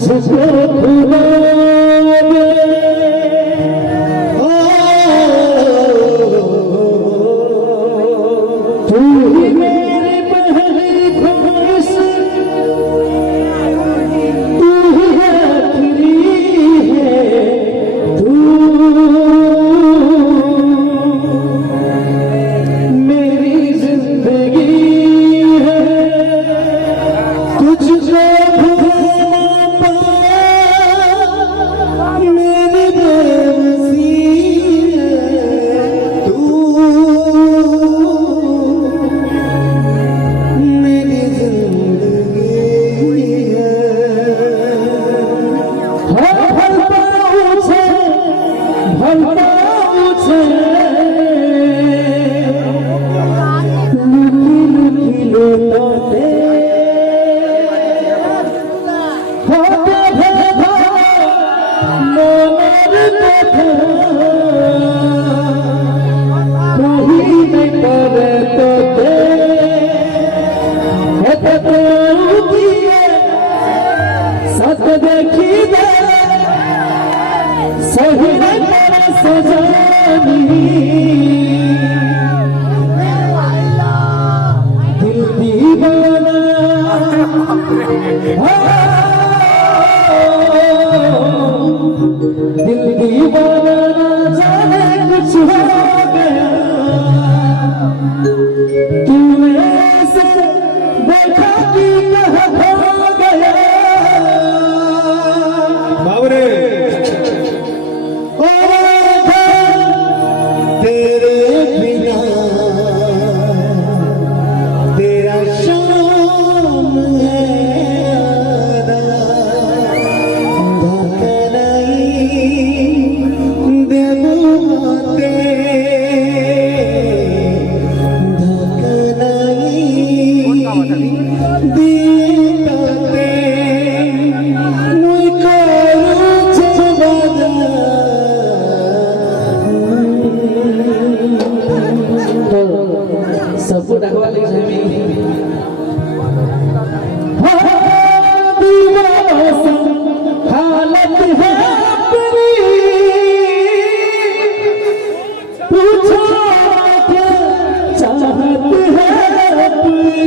मुझको भुला तू ही मेरे पहली ख्वाहिश, तू ही आखिरी है, तू मेरी जिंदगी है। तुझको सत देखी दे सही सजानी दिल दीवाना दिल दीवाना जाने कुछ हो गया तूने से देखा कि कहाँ हो गया बाबरे तेरे बिना तेरा शाम है सबको डकवा ले हालत है अपनी पूछो क्या चाहत है अपनी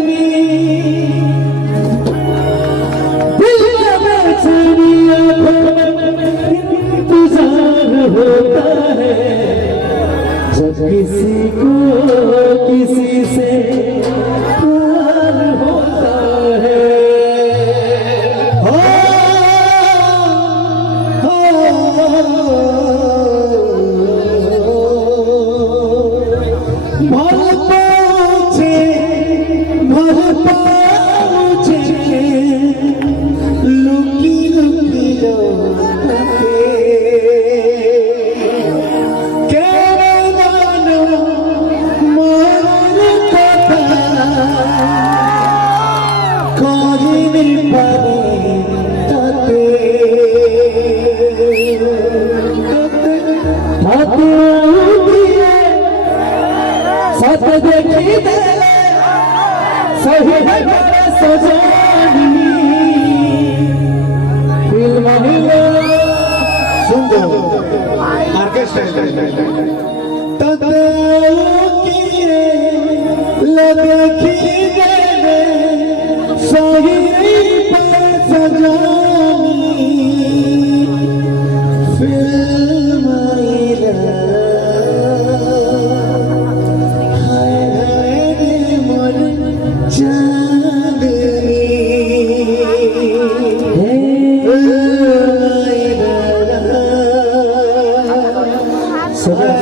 दिल में चुनिया इंतजार होता है जब किसी को किसी से प्यार होता है। लुकी लुकी सत देखी दे सही सजानी फिल्म सुन ऑर्केस्ट्रा देखी दे सही सजानी फिल्म So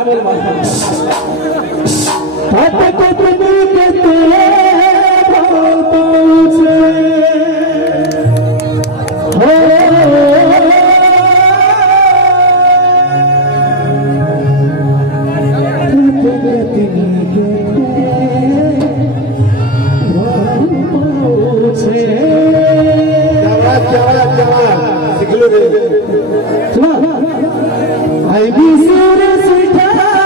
क्या बोल हाथ को तुम कहते I miss you, sweetheart.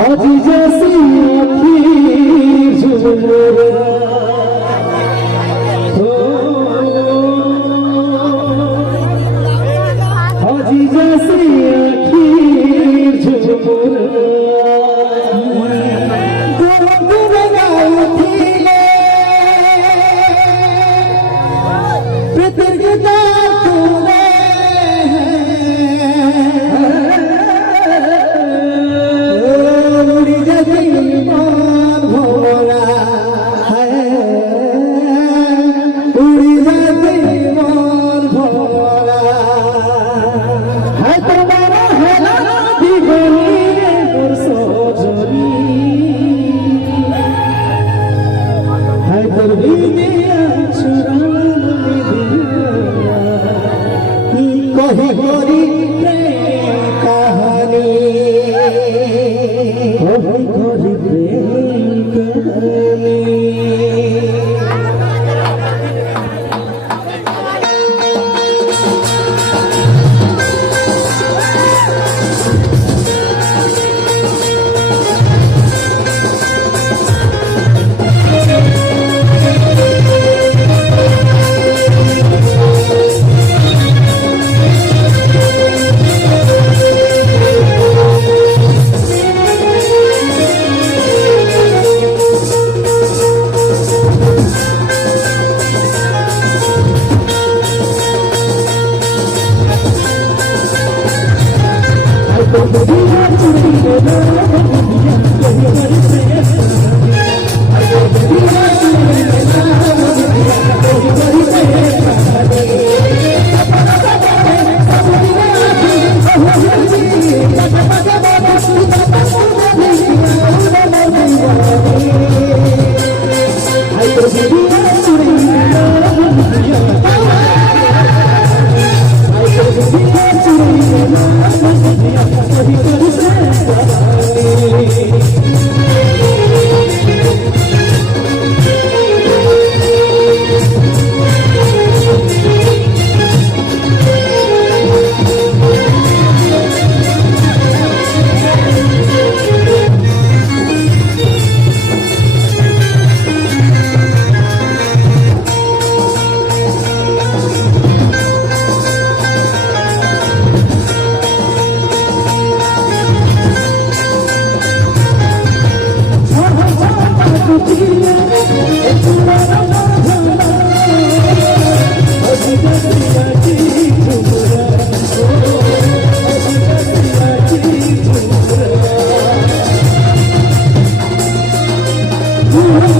हाजी जैसी हाजी जैसी I बुझिए तुम्हारा जाना अभी कसिया की झुमरा अभी कसिया की झुमरा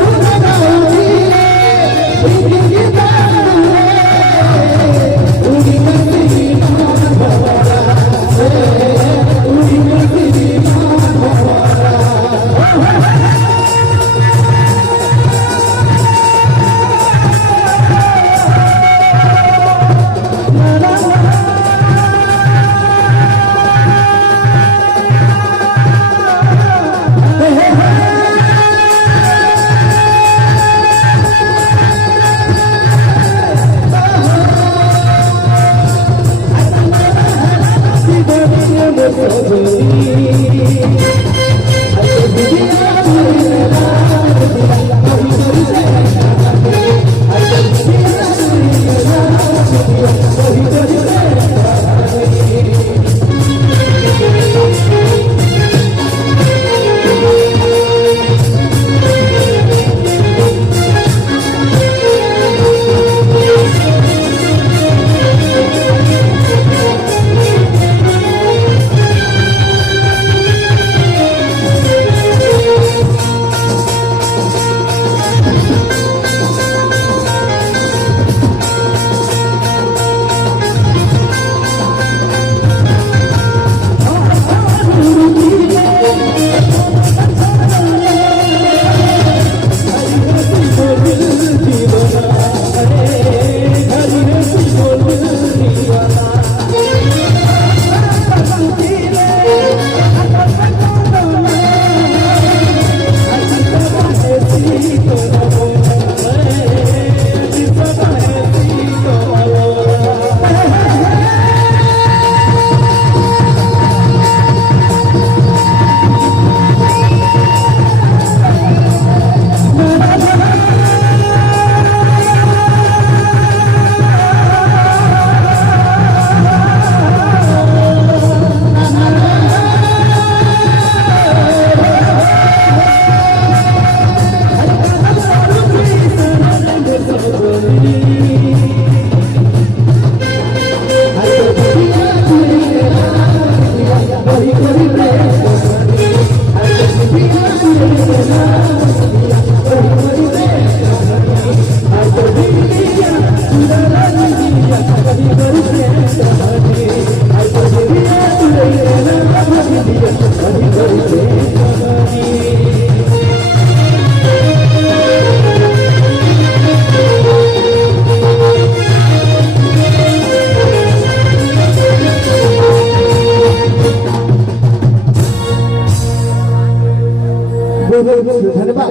धन्यवाद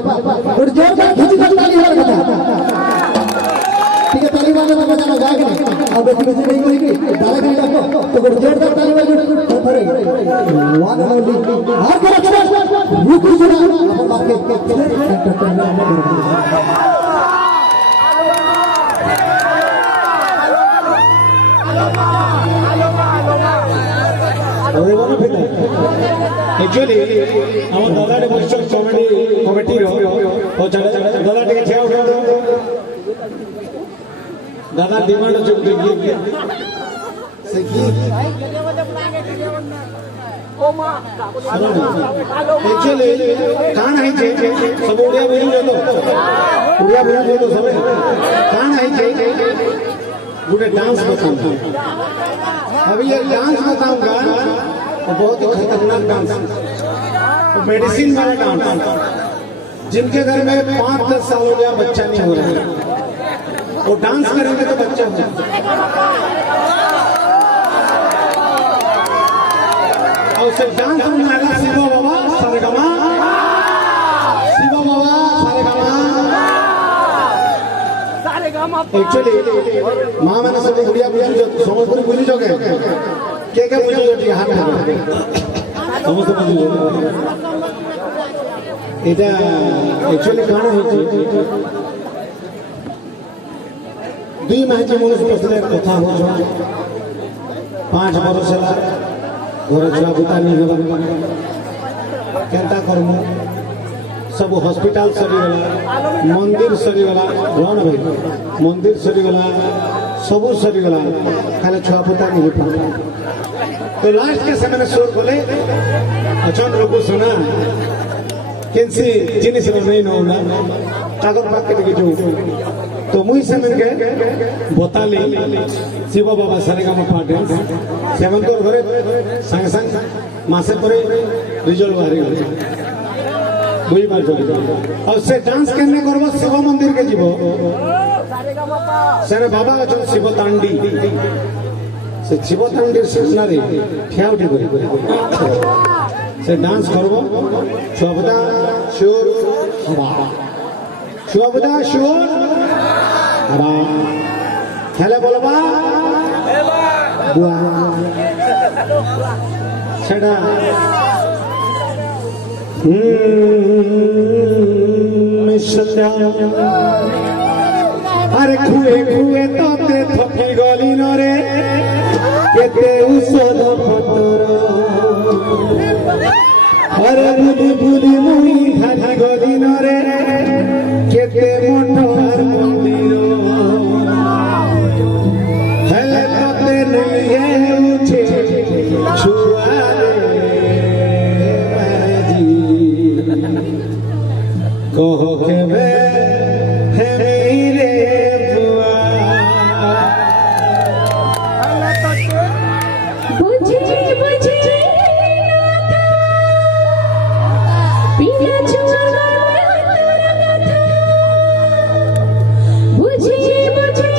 जोरदार खींची ताली हो रहा ठीक है ताली वाले तो बजाना गायक नहीं अब बेटी बेटी नहीं करेगी डायरेक्ट को तो जोरदार ताली वाले अरे वन ओनली हर को रखना रुक जरा अपन बात के एक्चुअली हम दादा बच्चों कमिटी दादा टे ठिया उठा दादा डिमांड एक्चुअली कान है सब ओडिया बोली तो सब कान है गोटे डांस बताऊंगा अभी ये डांस बताऊंगा बहुत ही खतरनाक डांस मेडिसिन वाला डांस जिनके घर में 5-10 साल हो गया बच्चा नहीं हो रहा है वो डांस करेंगे तो बच्चा हो जाएगा और उसे डांस में आएगा शिवा बाबा सारेगामा शिवा बाबा सारेगामा एक्चुअली माँ मैंने सब गुड़िया बुझी समझपुरी बुझी जो क्या क्या बुझी जो हाथ समस्त बुझी এটা एक्चुअली কারণ হচ্ছে 2 মাস মানুষ বসলে কথা হচ্ছে 5 বছর ହେଲା ঘরে ছুয়া বুতা নি হবা কেনটা করমু सब हॉस्पिटल सरीगला मंदिर सरीगला कौन भाई मंदिर सरीगला सब सरीगला खाली छुआ पुता नहीं पाता तो लास्ट के समय शोर बोले अचन रोको सुना किसी जिनिस नहीं नौना कागज पाके देखो तो मुई सेमन के बताली शिव बाबा सारेगामा पाटे सेमन तो घरे संग संग मासे परे रिजल्ट बाहरी बुई बार और से डांस करने करबो शिव मंदिर के जीवो सेने बाबा अछन शिव तांडी से शिव तांडी सुनारे ठिया उठी करे से डांस करबो छुआबदा शोर छुआबदा शोर हरा हेले बोलबा बुआ सेडा मिसल्या अरे खुए खुए तोते थपी गली नरे केते उषद पतर अरे बुली बुली मुई घाटी गली नरे केते मोटर मंदिर हेले तोते नहीं उठे छुआरे कहो के बे है मेरे बुआ बुझे बुझे पिया चुरा तेरा कथा बुझे बुझे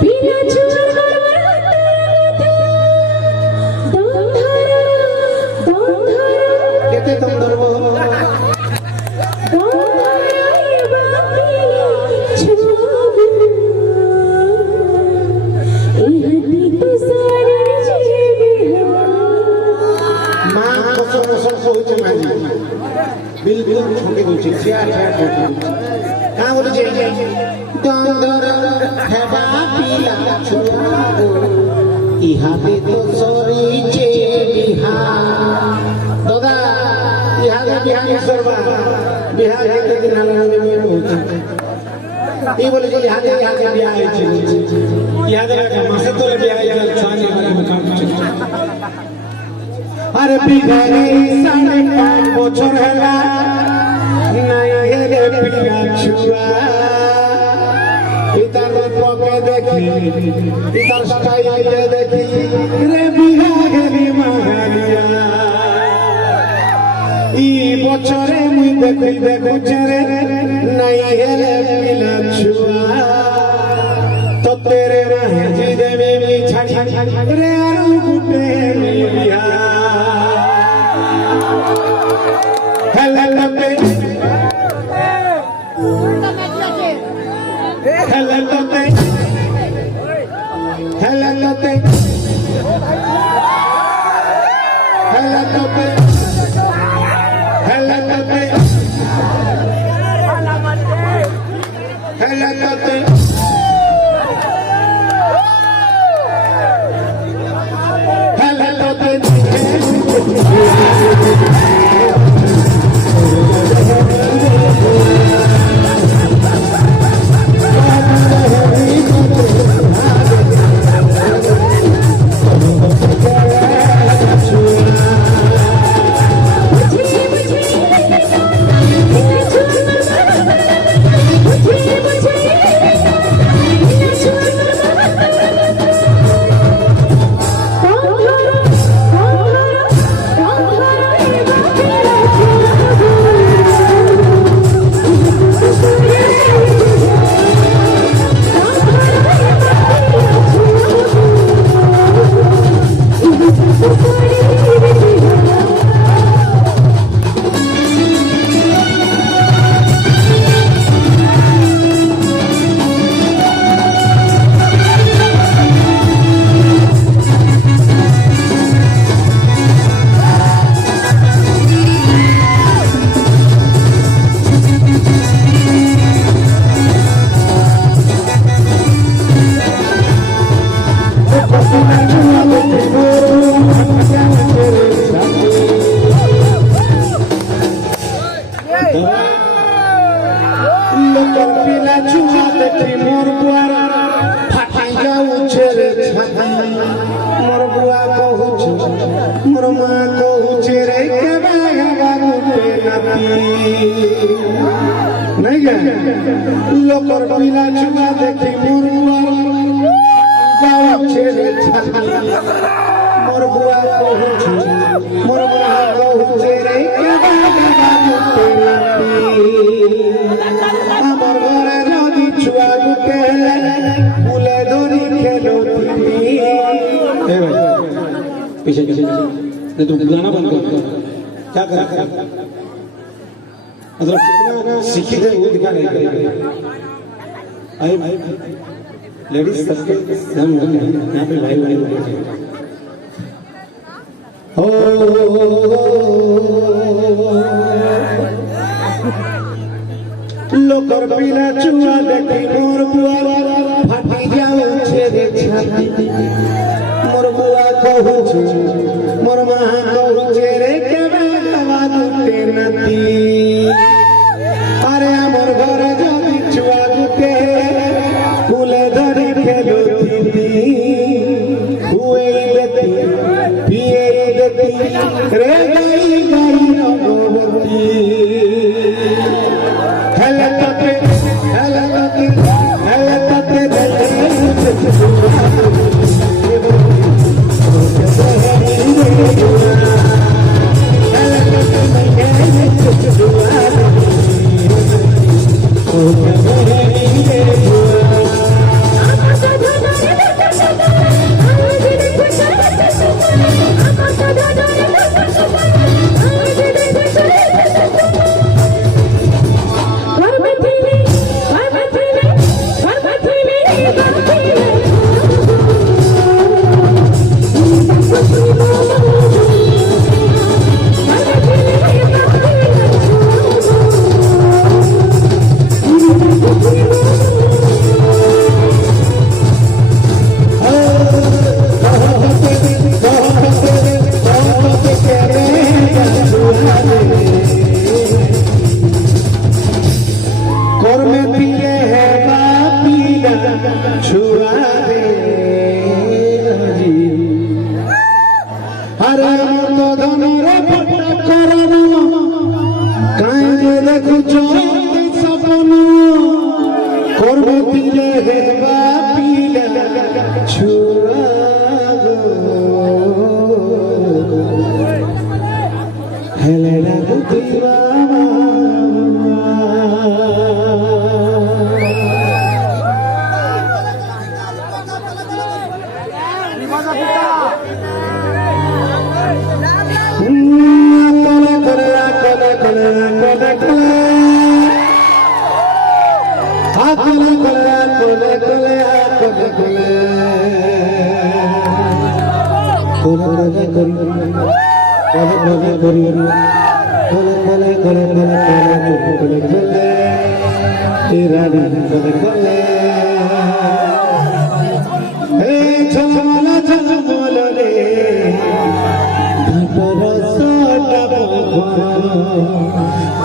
पिया चुरा तेरा कथा दम धरा केते तुम धरबो बिल्कुल छोटी दूची क्या कहाँ बोले चाहिए डंगर हेबा पीला छुआ इहा पे तो सॉरी जे बिहार दादा इहा के बिहार सरबा बिहार के दिन हाल में होता ये बोले कि इहा के बिहार है छी इहा के मासे तो बिहार है छाने वाले मुकाम अरे बिगारी 5.5 বছর হেলা নাই হেরে পিয়া ছুয়া ইতার পকে দেখি ইতার স্টাইলে দেখি রে বিহাগেরি মাহারিয়া ই বছরে মুই দেখি দেখুছে রে নাই হেরে পিলা ছুয়া তো তেরে রাহে জি দেবে মি ছাড়ি রে আরু গুটে মিয়া हेले लते हेले लते हेले लते हेले लते हेले लते हेले लते हेले लते मोर बुआ कहूछु मोर माँ कहूचे रे के बागा गुटे नाती नहीं गे लोकर पीला चुमा देखी मोर बुआ कहूचे रे छाती मोर बुआ कहूछु मोर माँ कहूचे रे के बागा गुटे नाती আমার ঘরে যদি ছুয়া গুটে ফুলে ধরি খেলো पीछे पीछे नहीं तो गाना बंद कर क्या कर मतलब कितना सीखी है वो दिखा नहीं भाई लेडीज सबके हम यहाँ पे भाई भाई हो लोकर पीला चुआ देखी मोर बुआ फाटी जाओ छेरे छाती मोर बुआ कहूछु मोर माँ कहूचे रे के बाबा गुटे नाती अरे मोर घर जदि चुआ गुटे फूले धरी खेलो थी हुए देती पिए देती रे गाई गाई रघुवती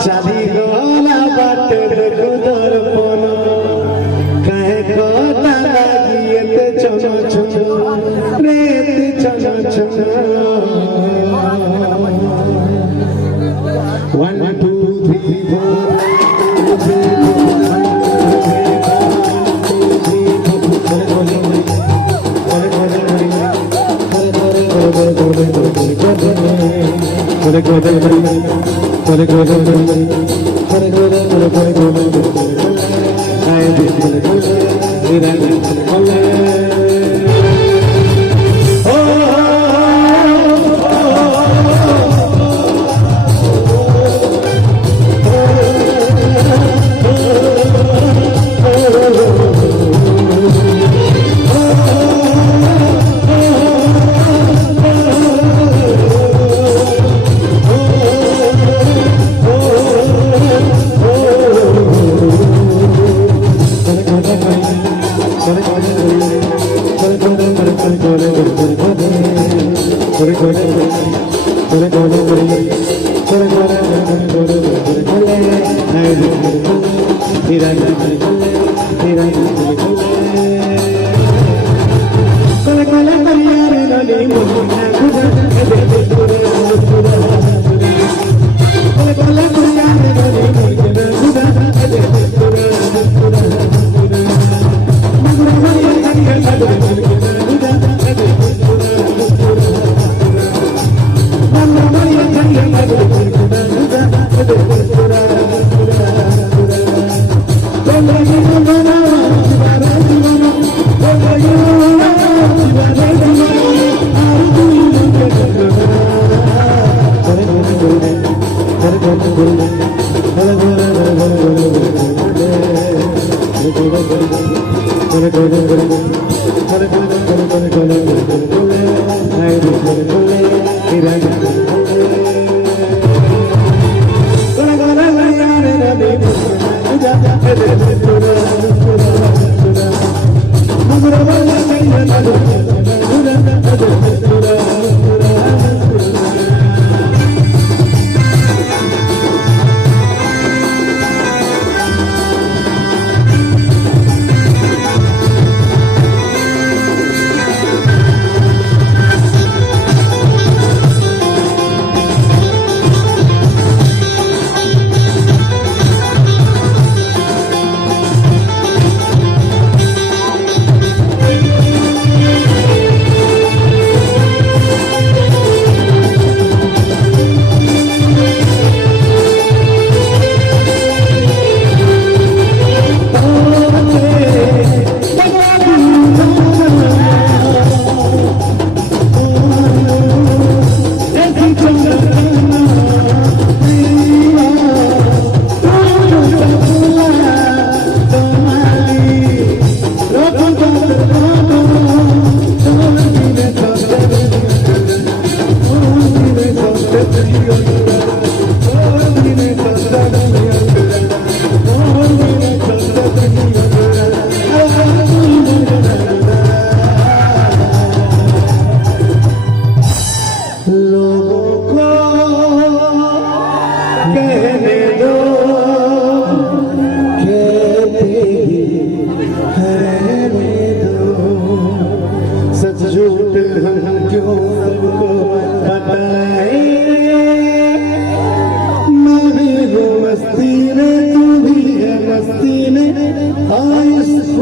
चाली गोला बाटे देखो दर्पण कहे कोता लागिए चलो चलो रेत चलो चलो 1 2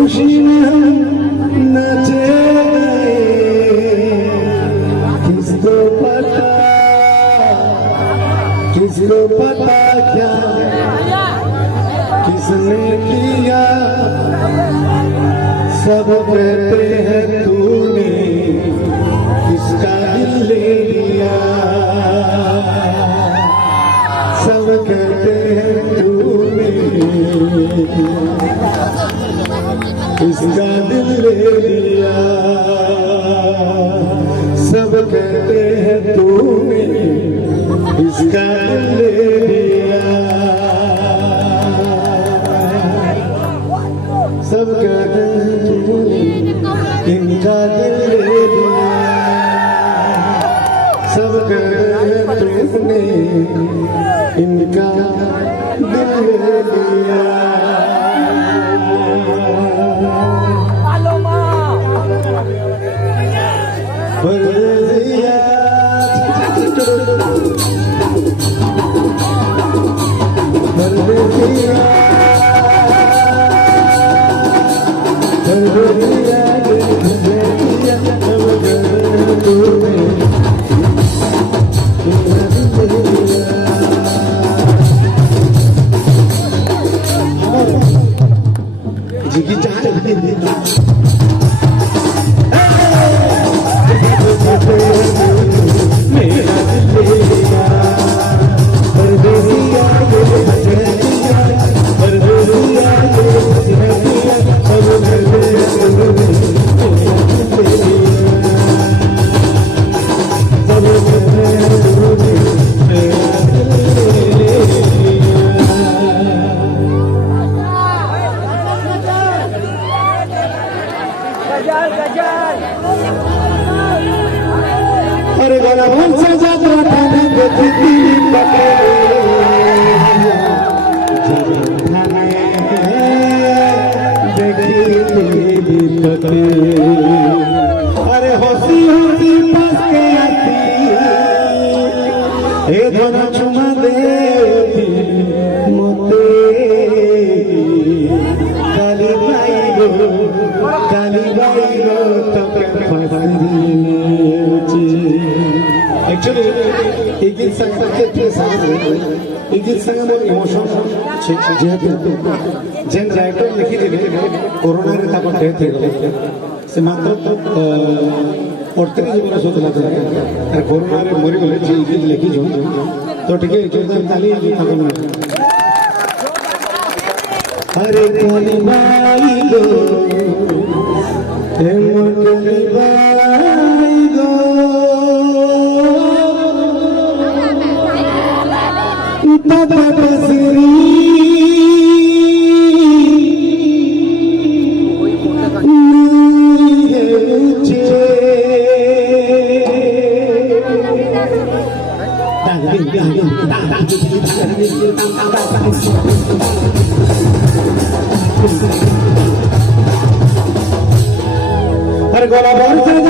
खुशी में हम नचे किसको पता क्या किसने किया सब कहते हैं तूने किसका दिल ले लिया सब कहते हैं तूने किसका दिल ले लिया सब कहते हैं तूने किसका दिल ले लिया सब कहते हैं तूने इनका दिल ले लिया सब कहते हैं तूने इनका दिल ले लिया जिगी जान मेरा दिल लेगा परदेसिया ये हजरिया परदेसिया ये हजरिया अब घर में अरे गाना भूल से जाता थाने पे तितली पकड़े थाने देखी तेरी पकड़े अरे हंसी हंसी पास के आती हे दोनों चुमा दे मोते काली बाई गो तो एक्चुअली एक गीत संग मोर इमोशन जेन राइटर लिखी दिले कोरोना रे ताको डेथ हे गले से मात्र 38 वर्ष होतला अरे कोरोना रे मरि गले जे गीत लिखी जो तो ठीक है जोरदार ताली ताको अरे काली बाई गो हर गोला बोल से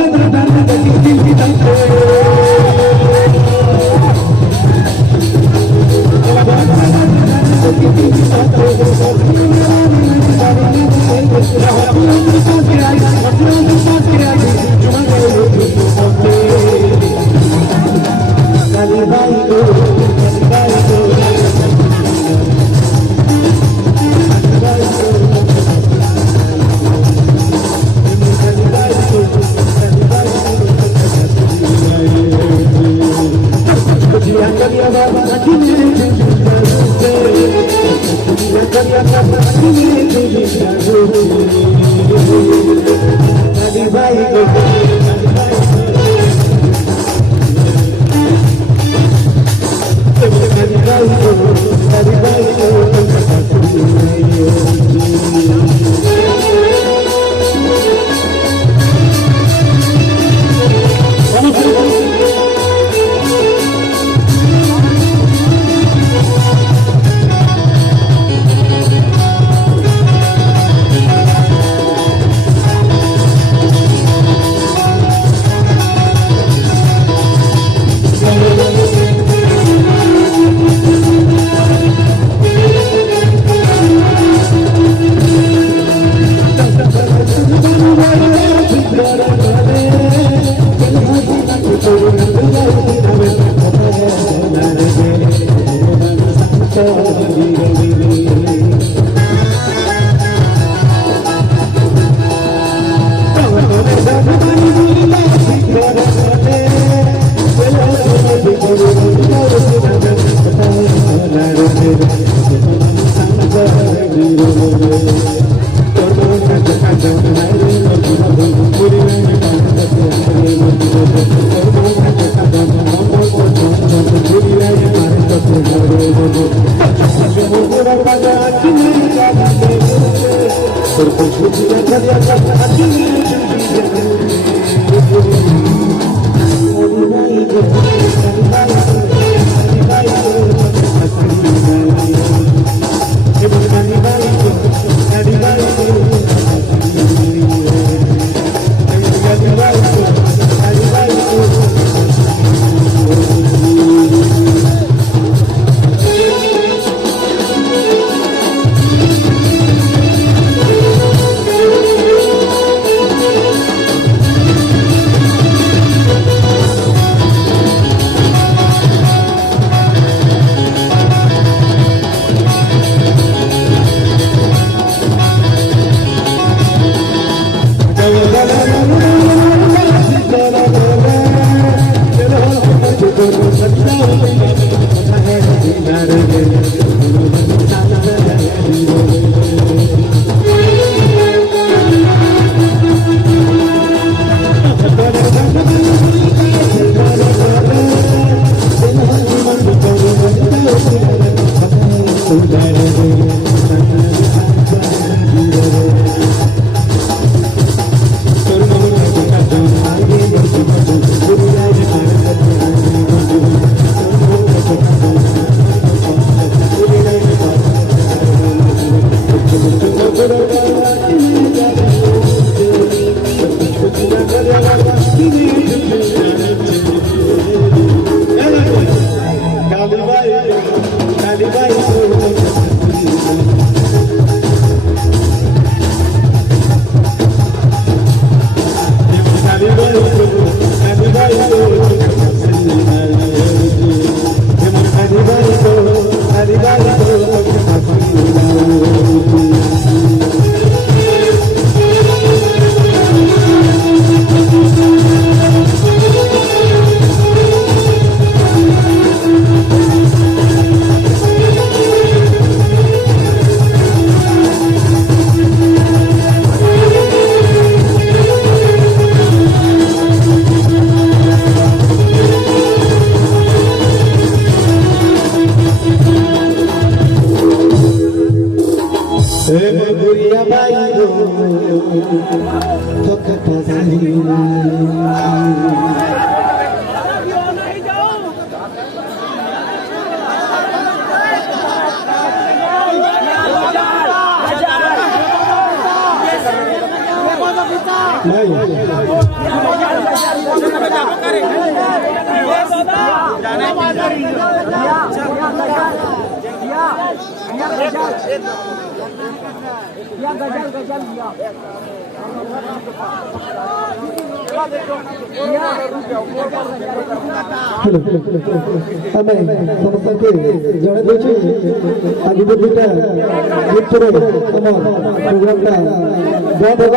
ଆମେ ସମସ୍ତଙ୍କୁ ଜଣେଇ ଦେଉଛୁ ଆଜି ଦୁଇଟା ଗୀତରେ ଆମ ପ୍ରୋଗ୍ରାମଟା